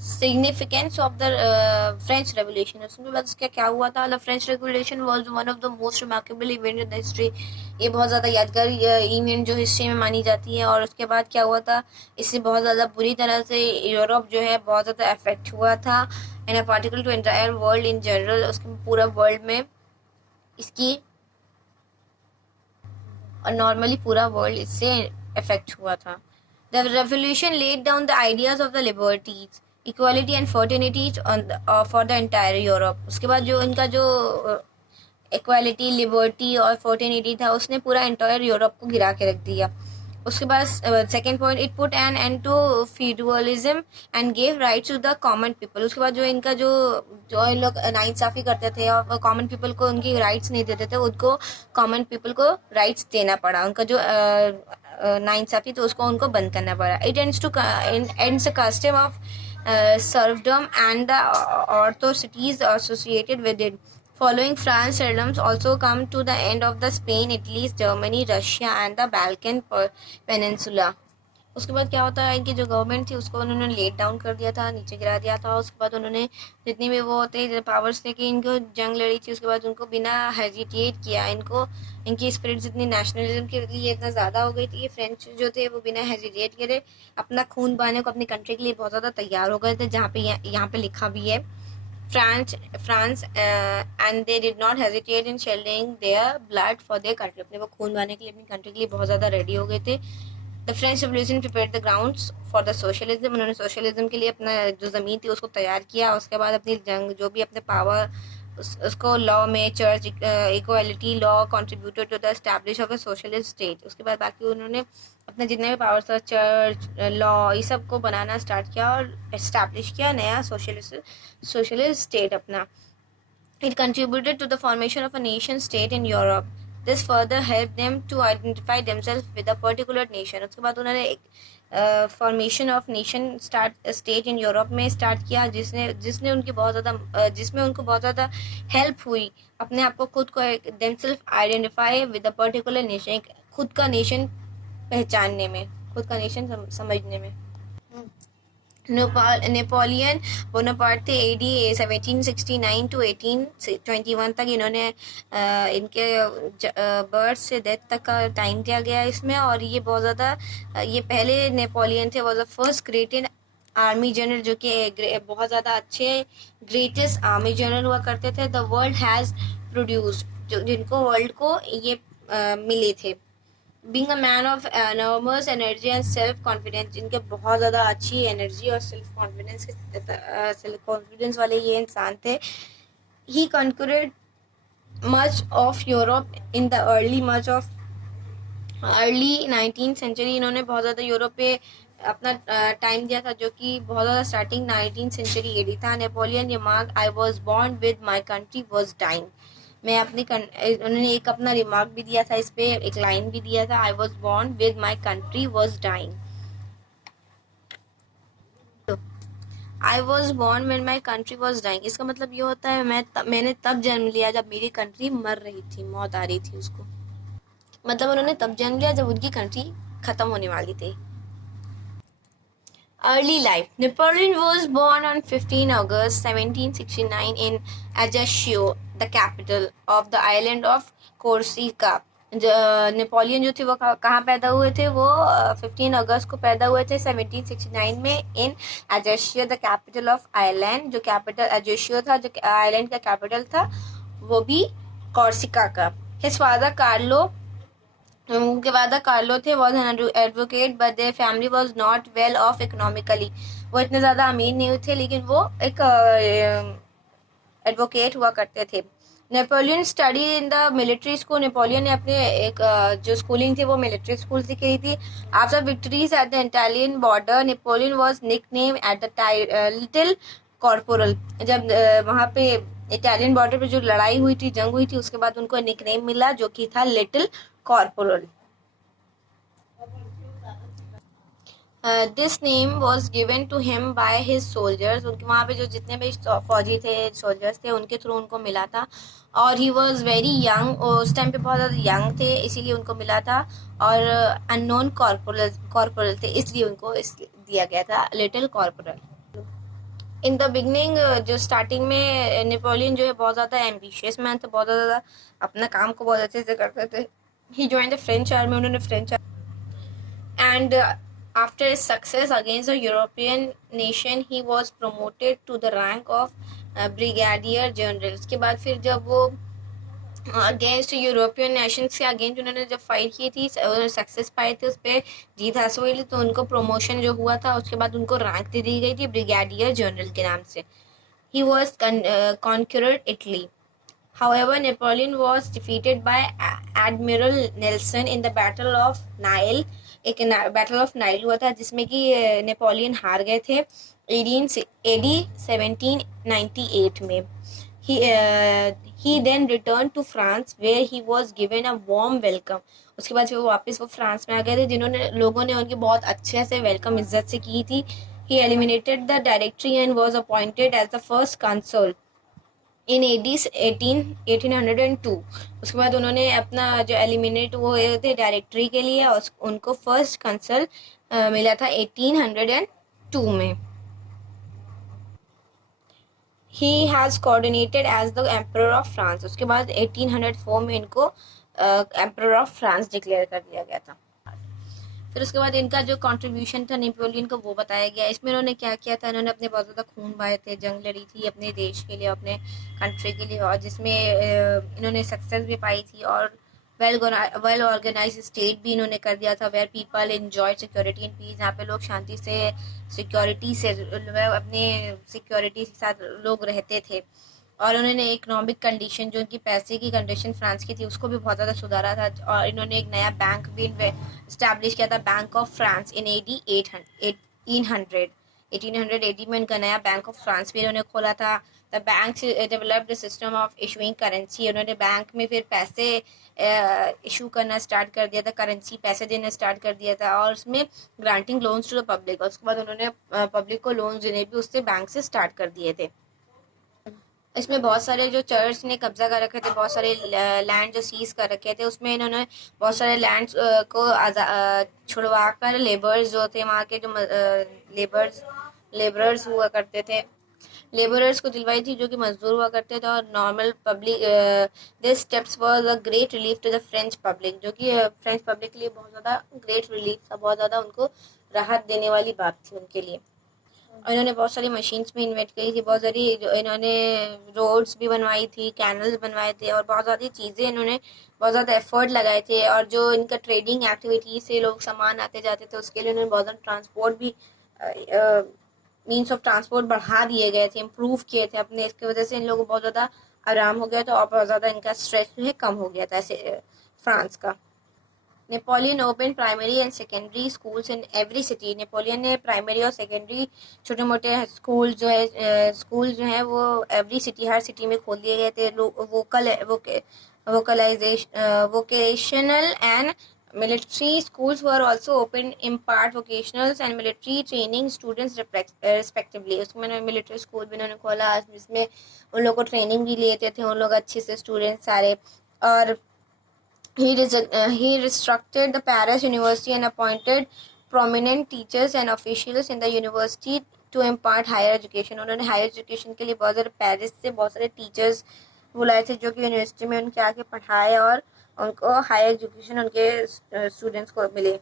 Significance of the French revolution, उसके बाद उसका क्या हुआ था। The French revolution was one of the most remarkable event in the history. ये बहुत ज़्यादा यादगार इवेंट जो हिस्ट्री में मानी जाती है। और उसके बाद क्या हुआ था, इससे बहुत ज़्यादा बुरी तरह से यूरोप जो है बहुत ज़्यादा अफेक्ट हुआ था, and a particular to entire world in general, उसके पूरा वर्ल्ड में इसकी, और नॉर्मली पूरा वर्ल्ड इससे अफेक्ट हुआ था। The revolution led down the ideas of the liberties, equality and fraternities for the entire Europe. उसके बाद जो इनका जो इक्वालिटी, लिबर्टी और फर्टिनिटी था, उसने पूरा एंटायर यूरोप को गिरा के रख दिया। उसके बाद second point, it put an end to feudalism and gave rights to the common people. उसके बाद जो इनका जो जो इन लोग नाइंसाफ़ी करते थे और कॉमन पीपल को उनकी राइट्स नहीं देते थे, उनको कॉमन पीपल को राइट्स देना पड़ा। उनका जो नाइंसाफ़ी तो उसको उनको बंद करना पड़ा। It ends two ends the custom of serfdom and the authorities associated with it. Following France, serfdoms also come to the end of the Spain, Italy, Germany, Russia and the Balkan Peninsula. उसके बाद क्या होता है, इनकी जो government थी उसको उन्होंने लेट डाउन कर दिया था, नीचे गिरा दिया था। उसके बाद उन्होंने जितनी भी वो होते पावर्स थे कि इनको जंग लड़ी थी, उसके बाद उनको बिना हेजिटेट किया, इनको इनकी स्पिरिट जितनी नेशनलिज्म के लिए इतना ज़्यादा हो गई थी, फ्रेंच जो थे वो बिना हेजिटेट करे अपना खून बहाने को अपनी कंट्री के लिए बहुत ज़्यादा तैयार हो गए थे, जहाँ पे यहाँ पे लिखा भी है France and they did not hesitate in shedding their blood for their country. अपने वो खून बहाने के लिए अपनी कंट्री के लिए बहुत ज़्यादा रेडी हो गए थे। The French revolution prepared the grounds for the socialism, उन्होंने सोशलिज्म के लिए अपना जो ज़मीन थी उसको तैयार किया। उसके बाद अपनी जंग जो भी अपने पावर उसको लॉ में church equality law contributed to the establish of a socialist state. उसके बाद बाकी उन्होंने अपने जितने भी पावर था, चर्च लॉ, ये सब को बनाना स्टार्ट किया और एस्टैब्लिश किया नया सोशलिस्ट स्टेट अपना। It contributed to the formation of a nation state in Europe. This further helped them to identify themselves with a particular nation. उसके बाद उन्होंने एक formation of nation state in Europe में start किया, जिसने उनकी बहुत ज़्यादा जिसमें उनको बहुत ज़्यादा हेल्प हुई अपने आप को खुद को themselves identify with a particular nation, खुद का नेशन पहचानने में, खुद का नेशन समझने में। नेपोलियन बोनापार्ट थे AD 1769 टू 1821 तक, इन्होंने इनके बर्थ से डेथ तक का टाइम दिया गया इसमें। और ये बहुत ज़्यादा ये पहले नेपोलियन थे, was the first greatest army general, जो कि बहुत ज़्यादा अच्छे ग्रेटेस्ट आर्मी जनरल हुआ करते थे। द वर्ल्ड हैज़ प्रोड्यूस्ड, जिनको वर्ल्ड को ये मिले थे। Being a man of enormous energy and self confidence, जिनके बहुत ज़्यादा अच्छी एनर्जी और सेल्फ कॉन्फिडेंस वाले ये इंसान थे। He conquered much of Europe in the early 19th century. इन्होंने बहुत ज़्यादा यूरोप पे अपना टाइम दिया था, जो कि बहुत ज़्यादा स्टार्टिंग 19th सेंचुरी AD था। Napoleon remark, I was born with my country was dying. मैं अपनी उन्होंने एक अपना रिमार्क भी दिया था, इस पे एक लाइन भी दिया था, I was born with my country was dying. I was born when my country was dying, इसका मतलब ये होता है मैंने तब जन्म लिया जब मेरी कंट्री मर रही थी, मौत आ रही थी उसको। मतलब उन्होंने तब जन्म लिया जब उनकी कंट्री खत्म होने वाली थी। Early life. Napoleon was born on 15 August 1769 in Ajaccio, the capital of the island of Corsica. Napoleon जो थे वो कहाँ पैदा हुए थे, वो 15 अगस्त को पैदा हुए थे 1769 में इन एजेशियो, द कैपिटल ऑफ आइलैंड। जो कैपिटल एजेशियो था, जो आइलैंड का कैपिटल था, वो भी कॉर्सिका का। हिज फादर कार्लो, उनके फादर कार्लो थे, was an advocate, but their family was not well of economically. वो इतने ज़्यादा अमीर नहीं थे, लेकिन वो एक एडवोकेट हुआ करते थे। Napoleon study in the military school, Napoleon ने अपने एक जो स्कूलिंग थी वो मिलिट्री स्कूल से की थी। After victories at the Italian border, Napoleon was nickname at the little corporal. जब वहाँ पे इटालियन बॉर्डर पे जो लड़ाई हुई थी, जंग हुई थी, उसके बाद उनको निकनेम मिला जो कि था little corporal. This name was given to him by his soldiers, उनके वहाँ पे जो जितने भी फौजी थे, सोल्जर्स थे, उनके थ्रू उनको मिला था। और ही वॉज वेरी यंग, उस टाइम पे बहुत ज़्यादा यंग थे, इसीलिए उनको मिला था। और अननोन कॉर्पोरल थे, इसलिए उनको दिया गया था little corporal. In the beginning जो स्टार्टिंग में नेपोलियन जो है बहुत ज़्यादा एम्बिशियस मैन थे, बहुत ज़्यादा अपना काम को बहुत अच्छे से करते थे. ही ज्वाइन द फ्रेंच आर्मी, उन्होंने French and after his success against the European nation he was promoted to the rank of brigadier general. उसके बाद फिर जब वो अगेंस्ट यूरोपियन नेशंस के अगेंस्ट उन्होंने जब फाइट की थी, सक्सेस पाए थे, उस पर जीत हासिल हुई थी, तो उनको प्रमोशन जो हुआ था उसके बाद उनको रैंक दे दी गई थी ब्रिगेडियर जनरल के नाम से. He was conquered Italy. However, Napoleon was defeated by Admiral Nelson in the Battle of Nile. एक बैटल ऑफ नाइल हुआ था जिसमें कि नेपोलियन हार गए थे एडी 1798 में. He then returned to France where he was given a warm welcome. उसके बाद वो वापस वो फ्रांस में आ गए थे, जिन्होंने लोगों ने उनकी बहुत अच्छे से वेलकम इज्जत से की थी. He eliminated the Directory and was appointed as the first consul in AD 1802. उसके बाद उन्होंने अपना जो एलिमिनेट वो थे डायरेक्टरी के लिए, और उनको फर्स्ट कंसल मिला था 1802 में. He has coordinated as the emperor of France. उसके बाद 1804 में इनको एम्परर ऑफ फ्रांस डिक्लेयर कर दिया गया था. फिर उसके बाद इनका जो कंट्रीब्यूशन था नेपोलियन का वो बताया गया. इसमें इन्होंने क्या किया था, इन्होंने अपने बहुत ज़्यादा खून बहाए थे, जंग लड़ी थी अपने देश के लिए, अपने कंट्री के लिए, और जिसमें इन्होंने सक्सेस भी पाई थी, और वेल ऑर्गेनाइज स्टेट भी इन्होंने कर दिया था, where people enjoy security and peace. यहाँ पे लोग शांति से सिक्योरिटी से अपने सिक्योरिटी के साथ लोग रहते थे. और उन्होंने इकोनॉमिक कंडीशन, जो उनकी पैसे की कंडीशन फ्रांस की थी, उसको भी बहुत ज़्यादा सुधारा था. और इन्होंने एक नया बैंक भी इस्टेब्लिश किया था, bank of France, in AD 1800 AD में इनका नया बैंक ऑफ फ्रांस भी इन्होंने खोला था. The bank developed system of issuing currency. उन्होंने बैंक में फिर पैसे इशू करना स्टार्ट कर दिया था, करेंसी पैसे देना स्टार्ट कर दिया था, और उसमें granting loans to the public. उसके बाद उन्होंने पब्लिक को लोन्स देने भी उससे बैंक से स्टार्ट कर दिए थे. इसमें बहुत सारे जो चर्च ने कब्जा कर रखे थे, बहुत सारे लैंड जो सीज कर रखे थे, उसमें इन्होंने बहुत सारे लैंड को छुड़वा कर लेबर्स जो थे वहाँ के, जो लेबरर्स हुआ करते थे, लेबरर्स को दिलवाई थी, जो कि मजदूर हुआ करते थे. और normal public, this steps was a great relief to the French public, जो कि फ्रेंच पब्लिक के लिए बहुत ज़्यादा ग्रेट रिलीफ था, बहुत ज़्यादा उनको राहत देने वाली बात थी उनके लिए. और इन्होंने बहुत सारी मशीन्स भी इन्वेंट करी थी, बहुत सारी इन्होंने रोड्स भी बनवाई थी, कैनल्स बनवाए थे, और बहुत सारी चीज़ें इन्होंने बहुत ज़्यादा एफर्ट लगाए थे. और जो इनका ट्रेडिंग एक्टिविटीज़ से लोग सामान आते जाते थे, उसके लिए उन्होंने बहुत ज़्यादा ट्रांसपोर्ट भी मीन्स ऑफ ट्रांसपोर्ट बढ़ा दिए गए थे, इम्प्रूव किए थे अपने. इसकी वजह से इन लोगों को बहुत ज़्यादा आराम हो गया था, और बहुत ज़्यादा इनका स्ट्रेस जो है कम हो गया था ऐसे फ्रांस का. Napoleon open primary and secondary schools in every city. Napoleon ने प्राइमरी और सेकेंडरी छोटे मोटे स्कूल जो है वो एवरी सिटी, हर सिटी में खोल दिए गए थे. Vocational and military schools were also open, impart vocational and military training students respectively. उसमें मिलिट्री स्कूल भी उन्होंने खोला, जिसमें उन लोगों को ट्रेनिंग भी लेते थे उन लोग अच्छे से स्टूडेंट सारे. और he restructured the Paris University and appointed prominent teachers and officials in the university to impart higher education. उन्होंने हायर एजुकेशन के लिए बहुत सारे पेरिस से बहुत सारे टीचर्स बुलाए थे, जो कि यूनिवर्सिटी में उनके आके पढ़ाए, और उनको हायर एजुकेशन उनके स्टूडेंट्स को मिले.